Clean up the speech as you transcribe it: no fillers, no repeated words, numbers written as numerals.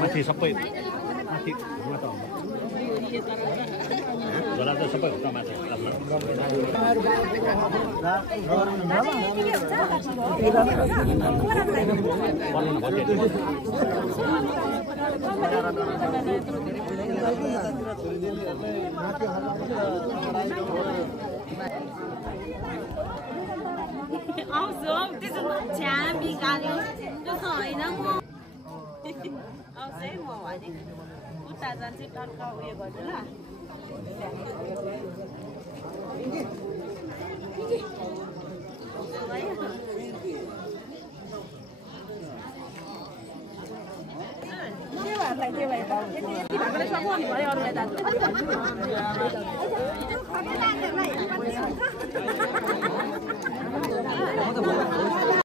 माथि सबै माथि झोला त सबै हुन्छ माथि आउँछु त्यसो छ्याम बिगाल्यो त्यसो होइन म आउँछ है म भने उता जान्छु टर्का उयो गर्छु ल के